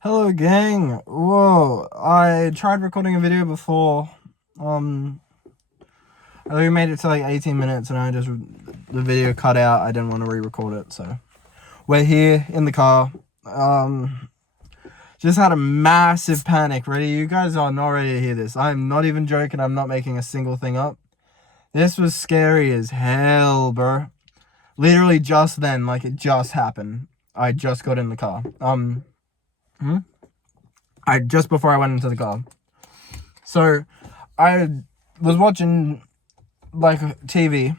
Hello, gang. Whoa, I tried recording a video before. I think we made it to like 18 minutes and the video cut out. I didn't want to re-record it, so we're here in the car. Just had a massive panic. Ready? You guys are not ready to hear this. I'm not even joking. I'm not making a single thing up. This was scary as hell, bro. Literally just then, like it just happened. I just got in the car. Just before I went into the car. So, I was watching, like, TV.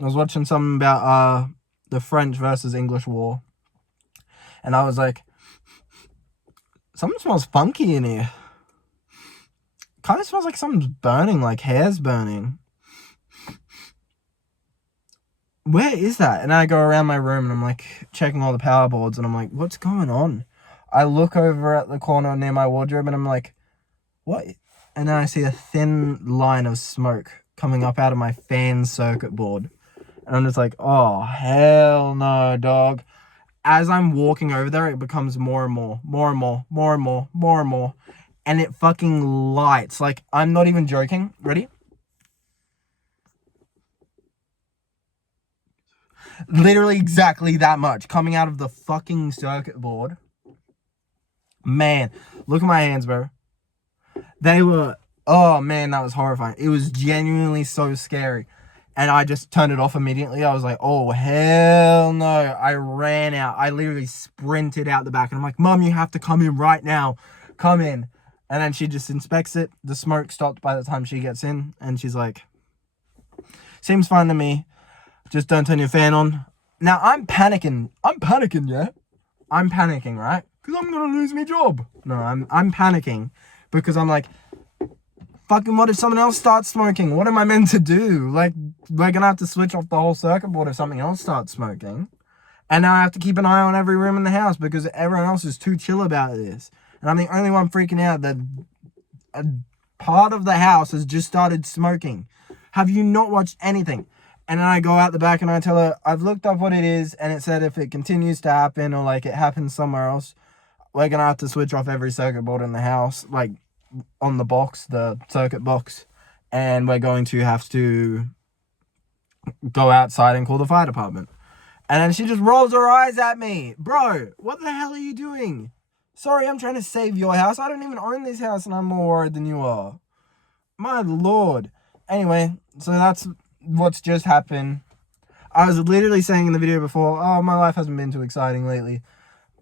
I was watching something about, the French versus English war. And I was like, something smells funky in here. Kind of smells like something's burning, like hair's burning. Where is that? And I go around my room and I'm like checking all the power boards and I'm like, what's going on? I look over at the corner near my wardrobe and I'm like, what? And then I see a thin line of smoke coming up out of my fan circuit board. And I'm just like, oh, hell no, dog. As I'm walking over there, it becomes more and more. And it fucking lights. Like, I'm not even joking. Ready? Literally exactly that much coming out of the fucking circuit board. Man, look at my hands, bro. They were, oh man, that was horrifying. It was genuinely so scary. And I just turned it off immediately. I was like, oh, hell no. I ran out. I literally sprinted out the back. And I'm like, Mom, you have to come in right now. Come in. And then she just inspects it. The smoke stopped by the time she gets in. And she's like, seems fine to me. Just don't turn your fan on. Now, I'm panicking. Yeah? I'm panicking, right? Because I'm going to lose my job. No, I'm panicking. Because I'm like, fucking what if someone else starts smoking? What am I meant to do? Like, we're going to have to switch off the whole circuit board if something else starts smoking. And now I have to keep an eye on every room in the house because everyone else is too chill about this. And I'm the only one freaking out that a part of the house has just started smoking. Have you not watched anything? And then I go out the back and I tell her, I've looked up what it is and it said if it continues to happen or like it happens somewhere else, we're going to have to switch off every circuit board in the house, like on the box, the circuit box. And we're going to have to go outside and call the fire department. And then she just rolls her eyes at me. Bro, what the hell are you doing? Sorry, I'm trying to save your house. I don't even own this house and I'm more worried than you are. My lord. Anyway, so that's what's just happened. I was literally saying in the video before, oh, my life hasn't been too exciting lately.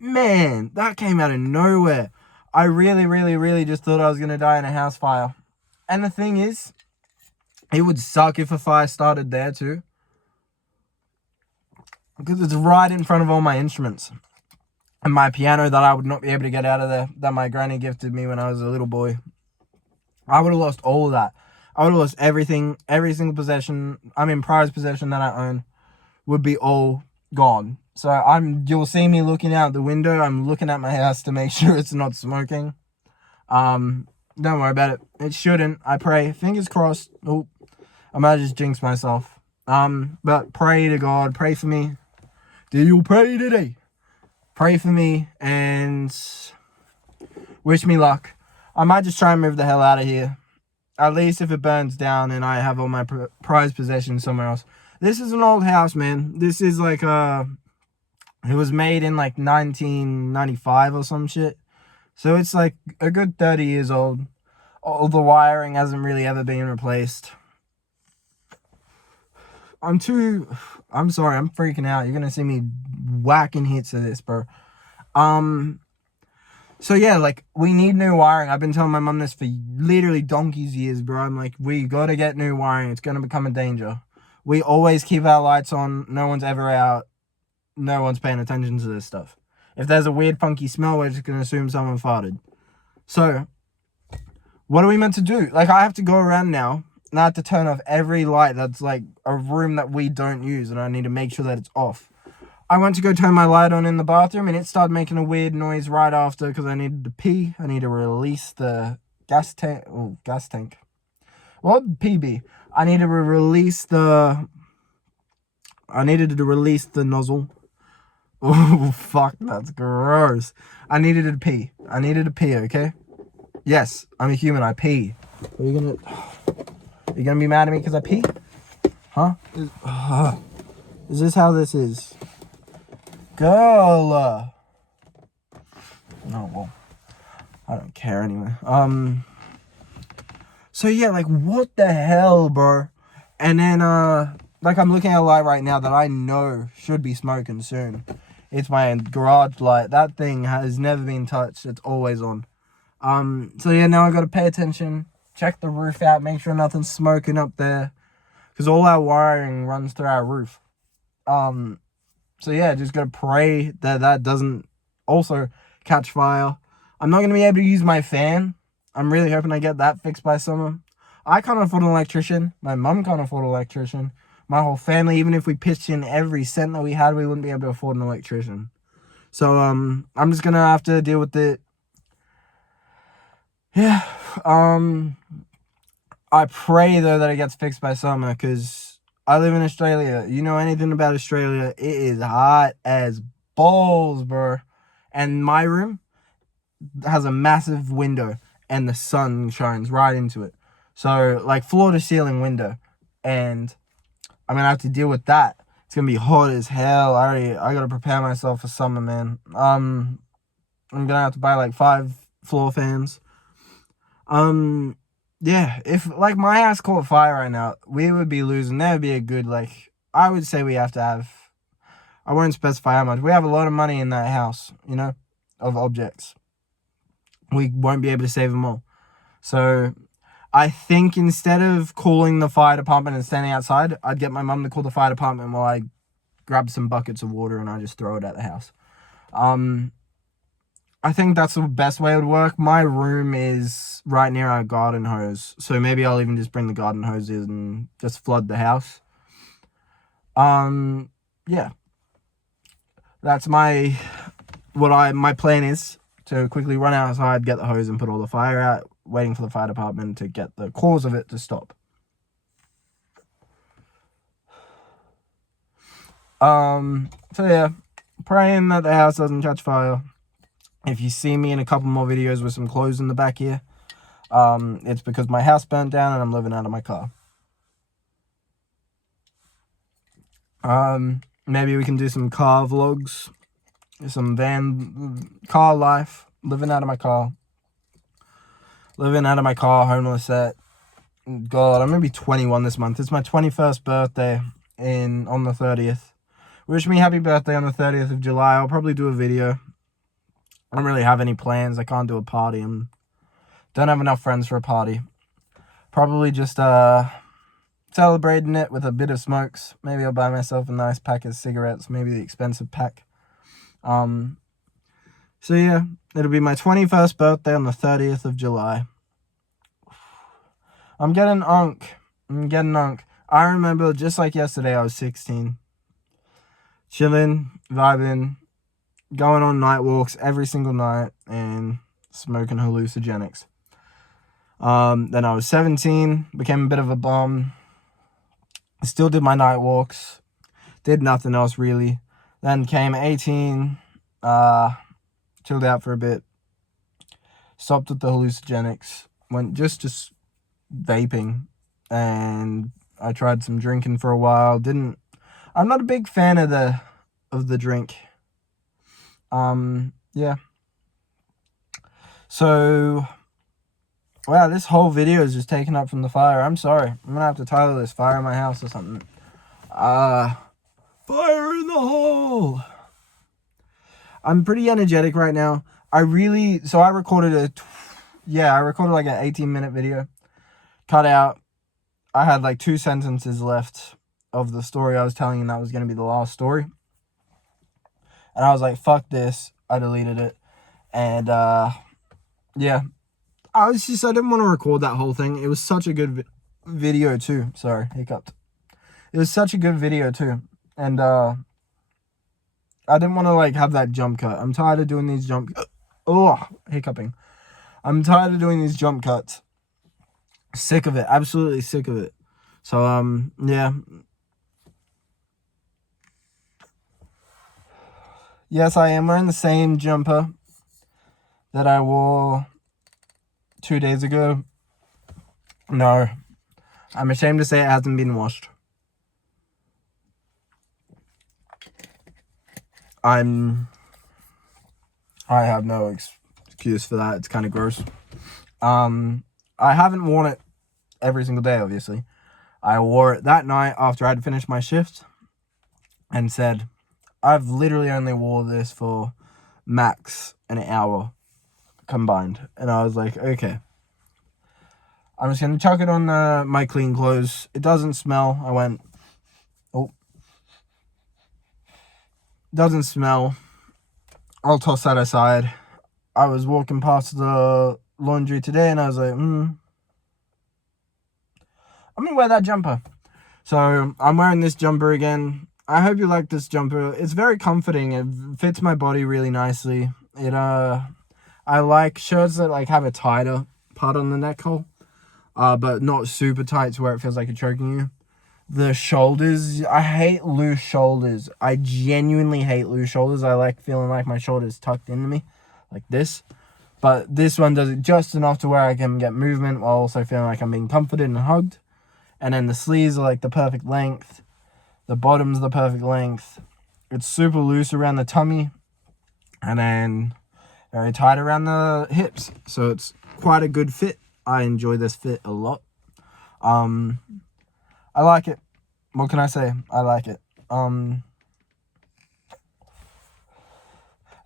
Man, that came out of nowhere. I really just thought I was going to die in a house fire. And the thing is, it would suck if a fire started there too. Because it's right in front of all my instruments. And my piano that I would not be able to get out of there, that my granny gifted me when I was a little boy. I would have lost all of that. I would have lost everything, every single possession, prized possession that I own would be all gone. So you'll see me looking out the window. I'm looking at my house to make sure it's not smoking. Don't worry about it. It shouldn't. I pray. Fingers crossed. Oh, I might just jinx myself. But pray to God. Pray for me. Do you pray today? Pray for me and wish me luck. I might just try and move the hell out of here. At least if it burns down and I have all my prized possessions somewhere else. This is an old house, man. This is like, it was made in like 1995 or some shit. So it's like a good 30 years old. All the wiring hasn't really ever been replaced. I'm sorry, I'm freaking out. You're gonna see me whacking hits of this, bro. So yeah, like, we need new wiring. I've been telling my mum this for literally donkey's years, bro. I'm like, we gotta get new wiring. It's gonna become a danger. We always keep our lights on. No one's ever out. No one's paying attention to this stuff. If there's a weird, funky smell, we're just gonna assume someone farted. So, what are we meant to do? Like, I have to go around now, and I have to turn off every light that's, like, a room that we don't use, and I need to make sure that it's off. I went to go turn my light on in the bathroom and it started making a weird noise right after because I needed to pee. I need to release the gas tank. Well, PB. I needed to release the nozzle Oh, fuck, that's gross. I needed to pee. Okay? Yes, I'm a human. I pee. Are you gonna be mad at me because I pee? Huh? Is this how this is? Girl! No, well, I don't care anyway. So yeah, like, what the hell, bro? And then, like, I'm looking at a light right now that I know should be smoking soon. It's my garage light. That thing has never been touched. It's always on. So yeah, now I gotta pay attention. Check the roof out. Make sure nothing's smoking up there. Because all our wiring runs through our roof. So yeah, just gotta pray that that doesn't also catch fire. I'm not gonna be able to use my fan. I'm really hoping I get that fixed by summer. I can't afford an electrician. My mum can't afford an electrician. My whole family, even if we pitched in every cent that we had, we wouldn't be able to afford an electrician. So I'm just gonna have to deal with it. Yeah. I pray though that it gets fixed by summer, because I live in Australia. You know anything about Australia? It is hot as balls, bro. And my room has a massive window, and the sun shines right into it. So, like, floor to ceiling window. And I'm gonna have to deal with that. It's gonna be hot as hell. I gotta prepare myself for summer, man. I'm gonna have to buy like 5 floor fans. Yeah, if like my house caught fire right now, we would be losing. That would be a good, like, I would say we have to have, I won't specify how much. We have a lot of money in that house, you know, of objects. We won't be able to save them all. So I think instead of calling the fire department and standing outside, I'd get my mum to call the fire department while I grab some buckets of water and I just throw it at the house. I think that's the best way it would work. My room is right near our garden hose, so maybe I'll even just bring the garden hose in and just flood the house. Yeah. That's my plan is to quickly run outside, get the hose and put all the fire out, waiting for the fire department to get the cause of it to stop. So yeah, praying that the house doesn't catch fire. If you see me in a couple more videos with some clothes in the back here, it's because my house burnt down and I'm living out of my car. Maybe we can do some car vlogs, some car life, living out of my car, homeless at, God, I'm gonna be 21 this month. It's my 21st birthday on the 30th. Wish me happy birthday on the 30th of July. I'll probably do a video. I don't really have any plans. I can't do a party. Don't have enough friends for a party. Probably just celebrating it with a bit of smokes. Maybe I'll buy myself a nice pack of cigarettes, maybe the expensive pack. So yeah, it'll be my 21st birthday on the 30th of July. I'm getting unk. I remember just like yesterday, I was 16. Chilling, vibing, going on night walks every single night and smoking hallucinogenics. Then I was 17, became a bit of a bum. Still did my night walks. Did nothing else really. Then came 18, chilled out for a bit. Stopped with the hallucinogenics. Went just vaping. And I tried some drinking for a while. I'm not a big fan of the drink. Yeah. So, wow, this whole video is just taken up from the fire. I'm sorry. I'm gonna have to title this Fire in My House or something. Fire in the hole. I'm pretty energetic right now. I recorded like an 18-minute video. Cut out. I had like 2 sentences left of the story I was telling, and that was gonna be the last story. And I was like, fuck this. I deleted it. And yeah. I didn't want to record that whole thing. It was such a good video too. Sorry, hiccuped. It was such a good video too. And I didn't want to like have that jump cut. I'm tired of doing these hiccuping. I'm tired of doing these jump cuts. Sick of it. Absolutely sick of it. So yeah. Yes, I am wearing the same jumper that I wore 2 days ago. No, I'm ashamed to say it hasn't been washed. I have no excuse for that. It's kind of gross. I haven't worn it every single day, obviously. I wore it that night after I'd finished my shift and said, I've literally only wore this for max an hour combined. And I was like, okay. I'm just going to chuck it on my clean clothes. It doesn't smell. I went, oh. Doesn't smell. I'll toss that aside. I was walking past the laundry today and I was like, I'm going to wear that jumper. So I'm wearing this jumper again. I hope you like this jumper. It's very comforting. It fits my body really nicely. I like shirts that like have a tighter part on the neck hole, but not super tight to where it feels like it's choking you. The shoulders, I hate loose shoulders. I genuinely hate loose shoulders. I like feeling like my shoulders tucked into me, like this. But this one does it just enough to where I can get movement while also feeling like I'm being comforted and hugged. And then the sleeves are like the perfect length. The bottom's the perfect length. It's super loose around the tummy. And then very tight around the hips. So it's quite a good fit. I enjoy this fit a lot. I like it. What can I say? I like it. Don't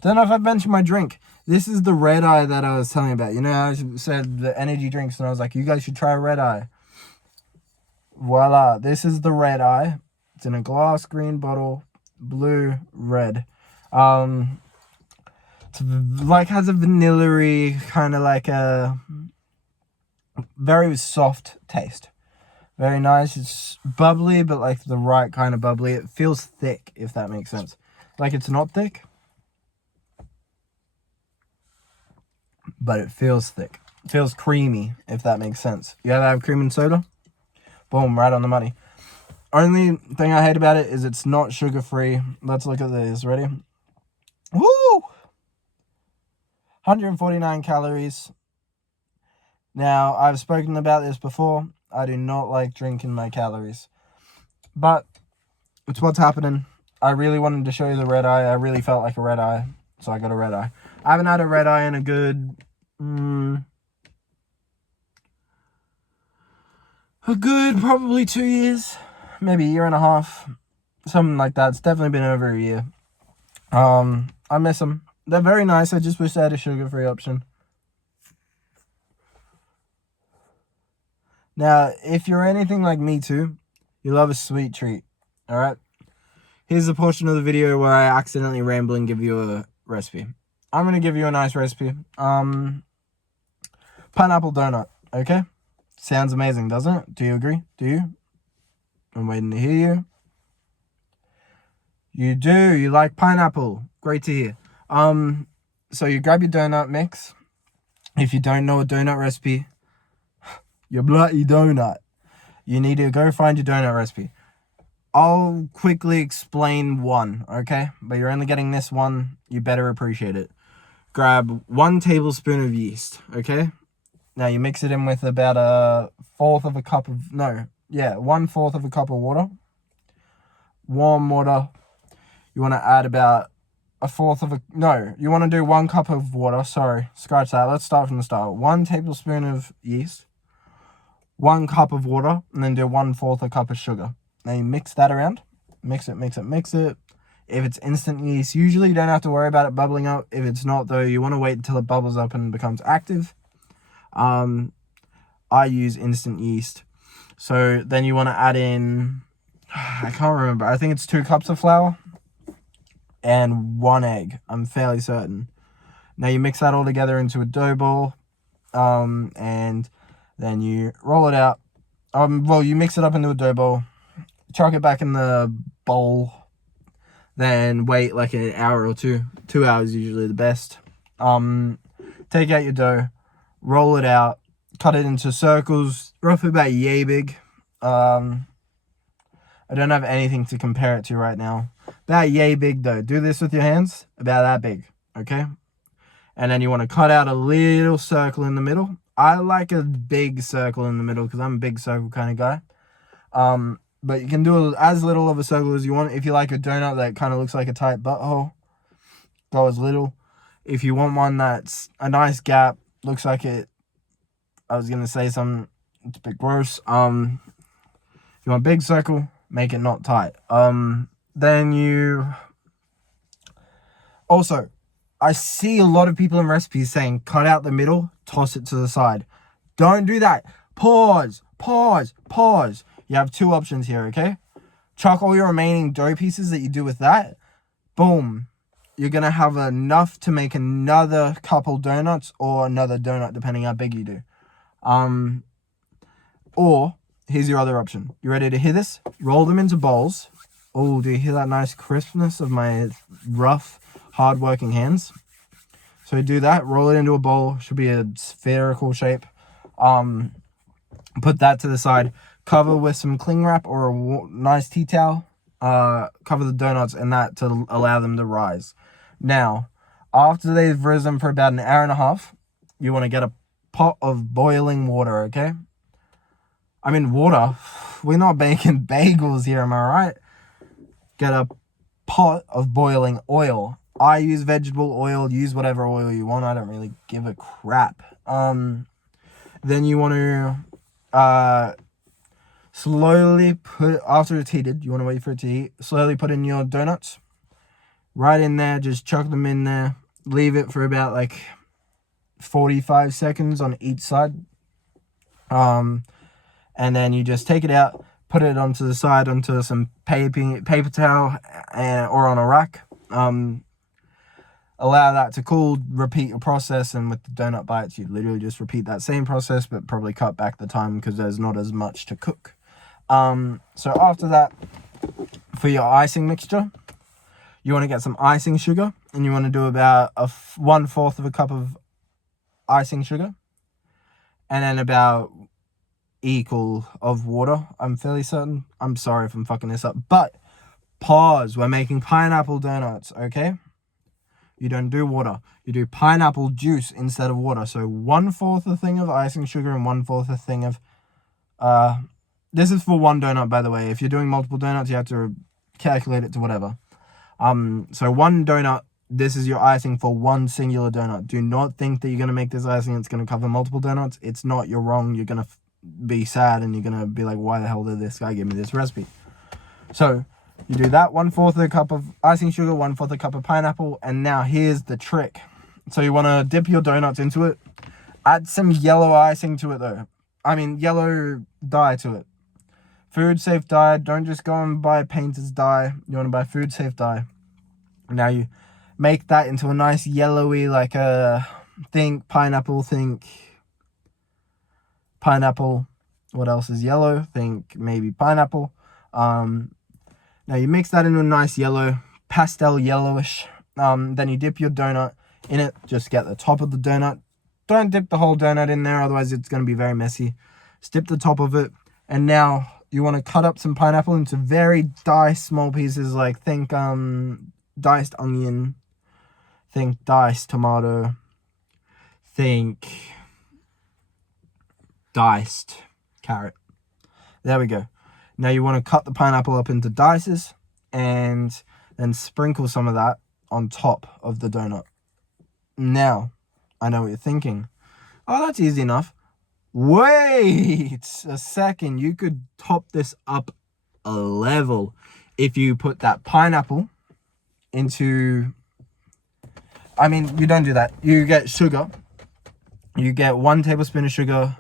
know if I've mentioned my drink. This is the Red Eye that I was telling you about. You know, I said the energy drinks, and I was like, you guys should try Red Eye. Voila. This is the Red Eye. It's in a glass green bottle, blue, red. It's like has a vanilla-y, kind of like a very soft taste. Very nice. It's bubbly, but like the right kind of bubbly. It feels thick, if that makes sense. Like it's not thick, but it feels thick. It feels creamy, if that makes sense. You ever have cream and soda? Boom, right on the money. Only thing I hate about it is it's not sugar-free. Let's look at this. Ready? Woo! 149 calories. Now, I've spoken about this before. I do not like drinking my calories. But it's what's happening. I really wanted to show you the Red Eye. I really felt like a Red Eye. So I got a Red Eye. I haven't had a Red Eye in a good... probably 2 years. Maybe a year and a half. Something like that. It's definitely been over a year. I miss them. They're very nice. I just wish they had a sugar-free option. Now, if you're anything like me too, you love a sweet treat, alright? Here's the portion of the video where I accidentally ramble and give you a recipe. I'm going to give you a nice recipe. Pineapple donut, okay? Sounds amazing, doesn't it? Do you agree? Do you? I'm waiting to hear you. You do. You like pineapple. Great to hear. So you grab your donut mix. If you don't know a donut recipe, your bloody donut. You need to go find your donut recipe. I'll quickly explain one, okay? But you're only getting this one. You better appreciate it. Grab 1 tablespoon of yeast, okay? Now you mix it in with about 1/4 of a cup of... 1/4 of a cup of water. Warm water. You want to add about 1/4 of a... No, you want to do 1 cup of water. Sorry, scratch that. Let's start from the start. 1 tablespoon of yeast. 1 cup of water, and then do 1/4 a cup of sugar. Now you mix that around. Mix it, mix it, mix it. If it's instant yeast, usually you don't have to worry about it bubbling up. If it's not, though, you want to wait until it bubbles up and becomes active. I use instant yeast. So then you want to add in, I can't remember, I think it's 2 cups of flour and 1 egg. I'm fairly certain. Now you mix that all together into a dough ball, and then you roll it out. Well, you mix it up into a dough ball, chuck it back in the bowl, then wait like an hour or 2. 2 hours usually the best. Take out your dough, roll it out, cut it into circles, roughly about yay big. And I don't have anything to compare it to right now. About yay big though. Do this with your hands, about that big, okay? And then you want to cut out a little circle in the middle. I like a big circle in the middle because I'm a big circle kind of guy. But you can do as little of a circle as you want. If you like a donut that kind of looks like a tight butthole, go as little. If you want one that's a nice gap, looks like it, I was gonna say something, it's a bit gross. If you want a big circle, make it not tight. Then you also, I see a lot of people in recipes saying cut out the middle, toss it to the side. Don't do that. Pause. You have two options here, okay? Chuck all your remaining dough pieces that you do with that. Boom. You're going to have enough to make another couple donuts or another donut, depending how big you do. Or, here's your other option. You ready to hear this? Roll them into bowls. Oh, do you hear that nice crispness of my rough, hard-working hands? So do that. Roll it into a bowl. Should be a spherical shape. Put that to the side. Cover with some cling wrap or a nice tea towel. Cover the donuts in that to allow them to rise. Now, after they've risen for about an hour and a half, you want to get a pot of boiling water, okay? I mean, water. We're not baking bagels here, am I right? Get a pot of boiling oil. I use vegetable oil. Use whatever oil you want. I don't really give a crap. Then you want to slowly put, after it's heated, you want to wait for it to heat. Slowly put in your donuts. Right in there. Just chuck them in there. Leave it for about like 45 seconds on each side. And then you just take it out. Put it onto the side, onto some paper towel or on a rack. Allow that to cool, repeat your process, and with the donut bites, you literally just repeat that same process, but probably cut back the time because there's not as much to cook. So after that, for your icing mixture, you want to get some icing sugar, and you want to do about 1/4 of a cup of icing sugar, and then about equal of water, I'm fairly certain. I'm sorry if I'm fucking this up, but pause. We're making pineapple donuts, okay? You don't do water. You do pineapple juice instead of water. So 1/4 a thing of icing sugar and 1/4 a thing of... this is for one donut, by the way. If you're doing multiple donuts, you have to calculate it to whatever. So one donut, this is your icing for one singular donut. Do not think that you're going to make this icing, it's going to cover multiple donuts. It's not. You're wrong. You're going to be sad and you're going to be like, why the hell did this guy give me this recipe? So... you do that, 1/4 a cup of icing sugar, 1/4 a cup of pineapple, and now here's the trick. So you want to dip your donuts into it. Add some yellow icing to it though. I mean, yellow dye to it. Food safe dye. Don't just go and buy painter's dye. You want to buy food safe dye. Now you make that into a nice yellowy, like a think pineapple, think pineapple. What else is yellow? Think maybe pineapple. Now you mix that into a nice yellow, pastel yellowish. Then you dip your donut in it. Just get the top of the donut. Don't dip the whole donut in there, otherwise it's going to be very messy. Just dip the top of it. And now you want to cut up some pineapple into very diced small pieces, like think diced onion, think diced tomato, think diced carrot. There we go. Now you want to cut the pineapple up into dices and then sprinkle some of that on top of the donut. Now, I know what you're thinking. Oh, that's easy enough. Wait a second. You could top this up a level if you put that pineapple into... I mean, you don't do that. You get sugar. You get 1 tablespoon of sugar.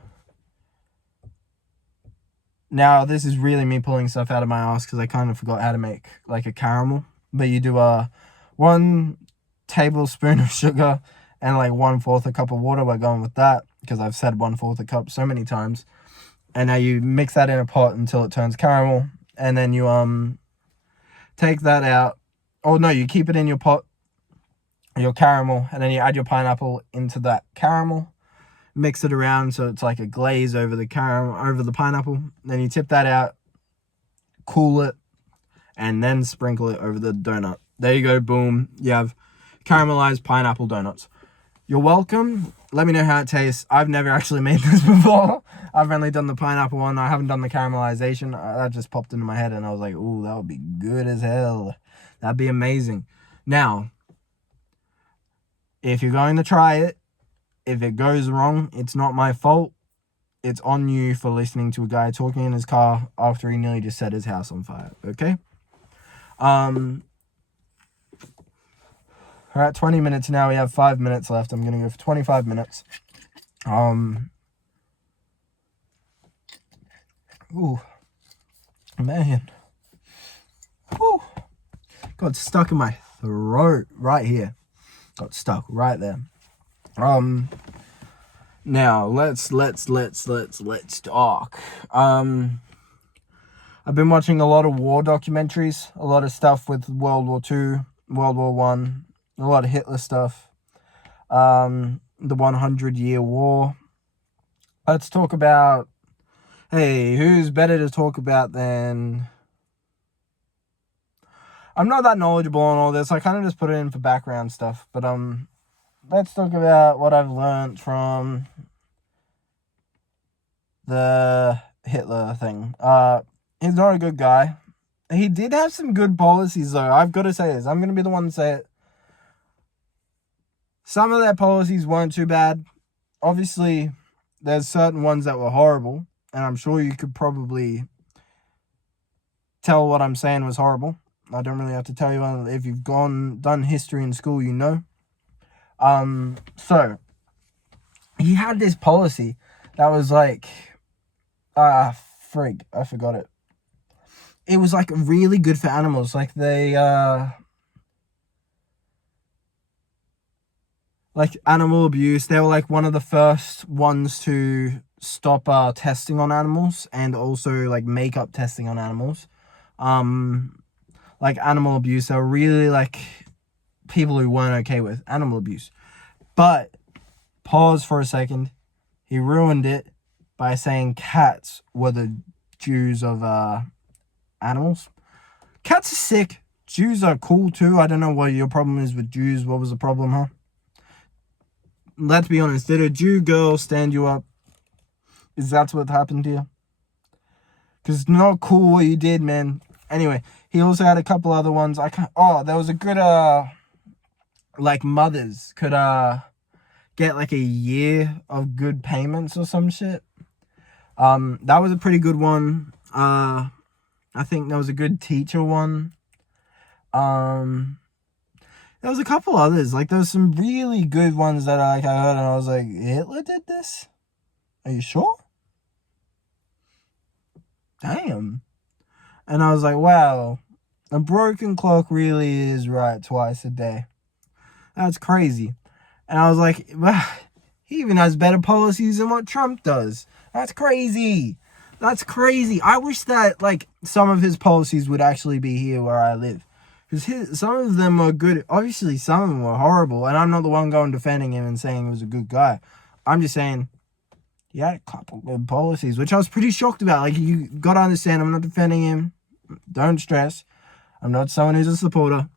Now, this is really me pulling stuff out of my ass because I kind of forgot how to make like a caramel. But you do 1 tablespoon of sugar and like 1/4 a cup of water. We're going with that because I've said 1/4 a cup so many times. And now you mix that in a pot until it turns caramel. And then you take that out. Oh no, you keep it in your pot, your caramel, and then you add your pineapple into that caramel. Mix it around so it's like a glaze over the caramel, over the pineapple. Then you tip that out, cool it, and then sprinkle it over the donut. There you go, boom. You have caramelized pineapple donuts. You're welcome. Let me know how it tastes. I've never actually made this before. I've only done the pineapple one. I haven't done the caramelization. That just popped into my head and I was like, ooh, that would be good as hell. That'd be amazing. Now, if you're going to try it, if it goes wrong, it's not my fault. It's on you for listening to a guy talking in his car after he nearly just set his house on fire, okay? We're at 20 minutes now. We have 5 minutes left. I'm going to go for 25 minutes. Ooh. Man. Ooh. Got stuck in my throat right here. Got stuck right there. Now let's talk. I've been watching a lot of war documentaries, a lot of stuff with World War II, World War One, a lot of Hitler stuff. The 100-Year War. Let's talk about, hey, who's better to talk about than... I'm not that knowledgeable on all this. I kind of just put it in for background stuff. But let's talk about what I've learned from the Hitler thing. He's not a good guy. He did have some good policies, though. I've got to say this. I'm going to be the one to say it. Some of their policies weren't too bad. Obviously, there's certain ones that were horrible. And I'm sure you could probably tell what I'm saying was horrible. I don't really have to tell you. If you've done history in school, you know. So, he had this policy that was like... frig, I forgot it. It was like really good for animals. Like they, like animal abuse. They were like one of the first ones to stop testing on animals and also like makeup testing on animals. Like animal abuse. They were really like people who weren't okay with animal abuse. But pause for a second. He ruined it by saying cats were the Jews of animals. Cats are sick. Jews are cool too. I don't know what your problem is with Jews. What was the problem, huh? Let's be honest. Did a Jew girl stand you up? Is that what happened to you? Because it's not cool what you did, man. Anyway, he also had a couple other ones. There was a good like mothers could get like a year of good payments or some shit. That was a pretty good one. I think there was a good teacher one. There was a couple others. Like there was some really good ones that I heard and I was like, Hitler did this? Are you sure? Damn. And I was like, wow, a broken clock really is right twice a day. That's crazy. And I was like, wow, he even has better policies than what Trump does. That's crazy. That's crazy. I wish that, like, some of his policies would actually be here where I live. Because some of them were good. Obviously, some of them were horrible. And I'm not the one going defending him and saying he was a good guy. I'm just saying he had a couple good policies, which I was pretty shocked about. Like, you got to understand, I'm not defending him. Don't stress. I'm not someone who's a supporter.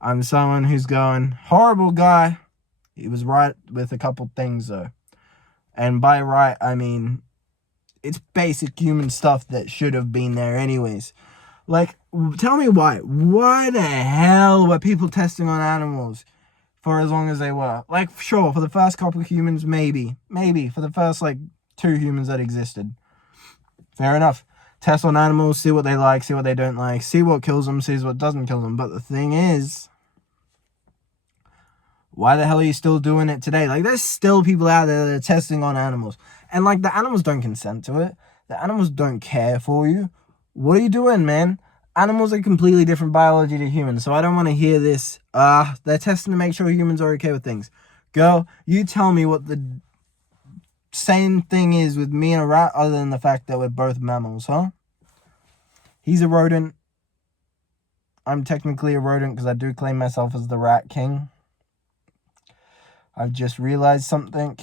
I'm someone who's going, horrible guy. He was right with a couple things, though. And by right, I mean, it's basic human stuff that should have been there anyways. Like, tell me why. Why the hell were people testing on animals for as long as they were? Like, sure, for the first couple of humans, maybe. Maybe. For the first, like, 2 humans that existed. Fair enough. Test on animals, see what they like, see what they don't like, see what kills them, see what doesn't kill them. But the thing is, why the hell are you still doing it today? Like, there's still people out there that are testing on animals. And, like, the animals don't consent to it. The animals don't care for you. What are you doing, man? Animals are completely different biology to humans. So I don't want to hear this. They're testing to make sure humans are okay with things. Girl, you tell me what the same thing is with me and a rat other than the fact that we're both mammals, huh? He's a rodent. I'm technically a rodent because I do claim myself as the rat king. I've just realized something.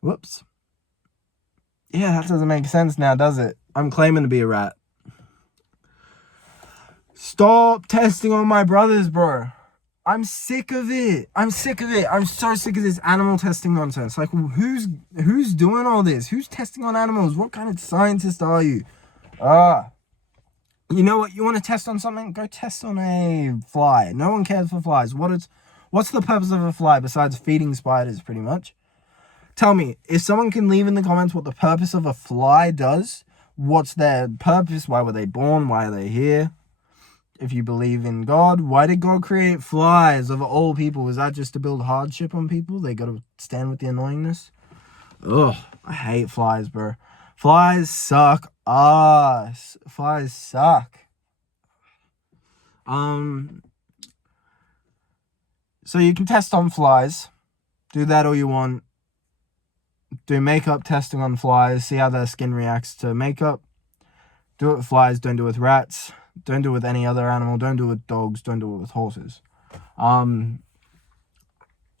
Whoops. Yeah, that doesn't make sense now, does it? I'm claiming to be a rat. Stop testing on my brothers, bro. I'm sick of it. I'm sick of it. I'm so sick of this animal testing nonsense. Like, who's doing all this? Who's testing on animals? What kind of scientist are you? You know what? You want to test on something? Go test on a fly. No one cares for flies. What's the purpose of a fly besides feeding spiders, pretty much? Tell me, if someone can leave in the comments what the purpose of a fly does, what's their purpose? Why were they born? Why are they here? If you believe in God, why did God create flies of all people? Is that just to build hardship on people? They got to stand with the annoyingness? Ugh, I hate flies, bro. Flies suck ass. Flies suck. So you can test on flies. Do that all you want. Do makeup testing on flies. See how their skin reacts to makeup. Do it with flies. Don't do it with rats. Don't do it with any other animal. Don't do it with dogs. Don't do it with horses. You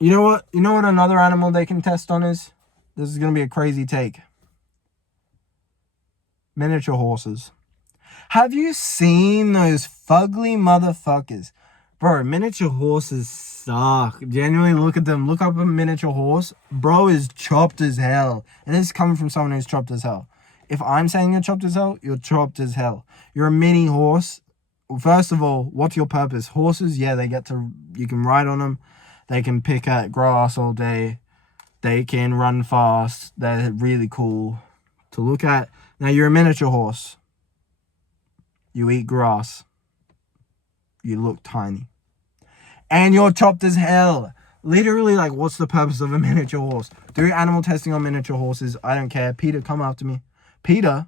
know what? You know what another animal they can test on is? This is going to be a crazy take. Miniature horses. Have you seen those fugly motherfuckers? Bro, miniature horses suck. Genuinely, look at them. Look up a miniature horse. Bro is chopped as hell. And this is coming from someone who's chopped as hell. If I'm saying you're chopped as hell, you're chopped as hell. You're a mini horse. First of all, what's your purpose? Horses, yeah, you can ride on them. They can pick at grass all day. They can run fast. They're really cool to look at. Now, you're a miniature horse. You eat grass. You look tiny. And you're chopped as hell. Literally, like, what's the purpose of a miniature horse? Do animal testing on miniature horses. I don't care. Peter, come after me. Peter?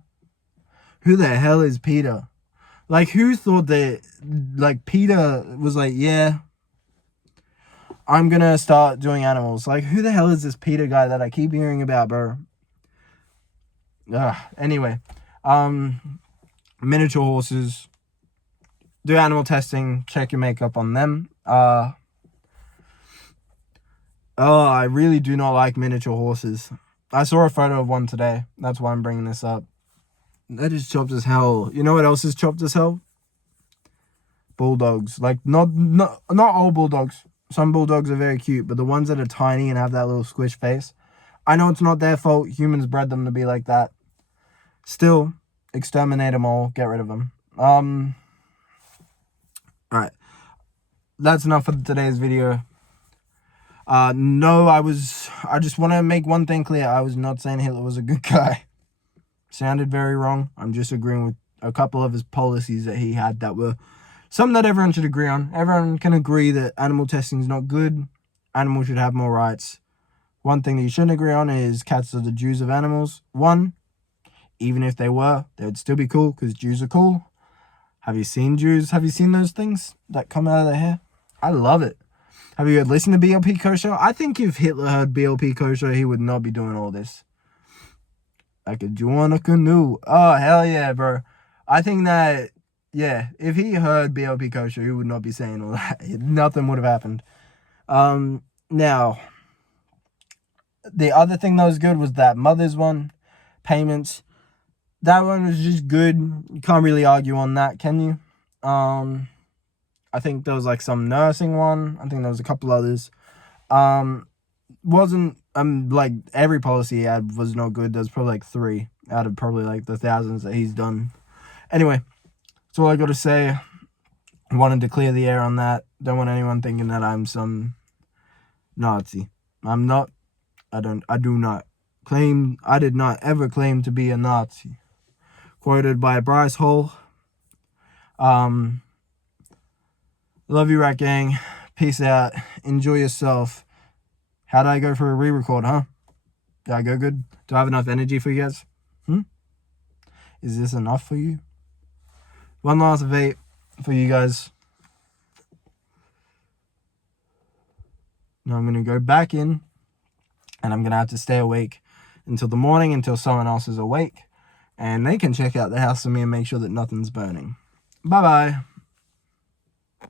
Who the hell is Peter? Like, who thought that, like, Peter was like, yeah, I'm gonna start doing animals. Like, who the hell is this Peter guy that I keep hearing about, bro? Anyway, miniature horses. Do animal testing. Check your makeup on them. I really do not like miniature horses. I saw a photo of one today. That's why I'm bringing this up. That is chopped as hell. You know what else is chopped as hell? Bulldogs. Like, not all bulldogs. Some bulldogs are very cute, but the ones that are tiny and have that little squish face, I know it's not their fault. Humans bred them to be like that. Still, exterminate them all. Get rid of them. Alright. That's enough for today's video. No, I just want to make one thing clear. I was not saying Hitler was a good guy. Sounded very wrong. I'm just agreeing with a couple of his policies that he had that were some that everyone should agree on. Everyone can agree that animal testing is not good. Animals should have more rights. One thing that you shouldn't agree on is cats are the Jews of animals. One, even if they were, they would still be cool because Jews are cool. Have you seen Jews? Have you seen those things that come out of their hair? I love it. Have you listened to BLP Kosher? I think if Hitler heard BLP Kosher, he would not be doing all this. I could join a canoe. Oh, hell yeah, bro. I think that, yeah, if he heard BLP Kosher, he would not be saying all that. Nothing would have happened. Now, the other thing that was good was that mother's one, payments. That one was just good. You can't really argue on that, can you? I think there was like some nursing one. I think there was a couple others. Wasn't like every policy he had was no good. There's probably like 3 out of probably like the thousands that he's done. Anyway, that's all I got to say. I wanted to clear the air on that. Don't want anyone thinking that I'm some Nazi. I'm not. I do not claim. I did not ever claim to be a Nazi. Quoted by Bryce Hall. Love you, Rat Gang. Peace out. Enjoy yourself. How did I go for a re-record, huh? Did I go good? Do I have enough energy for you guys? Is this enough for you? One last vape for you guys. Now I'm going to go back in, and I'm going to have to stay awake until the morning, until someone else is awake, and they can check out the house with me and make sure that nothing's burning. Bye-bye.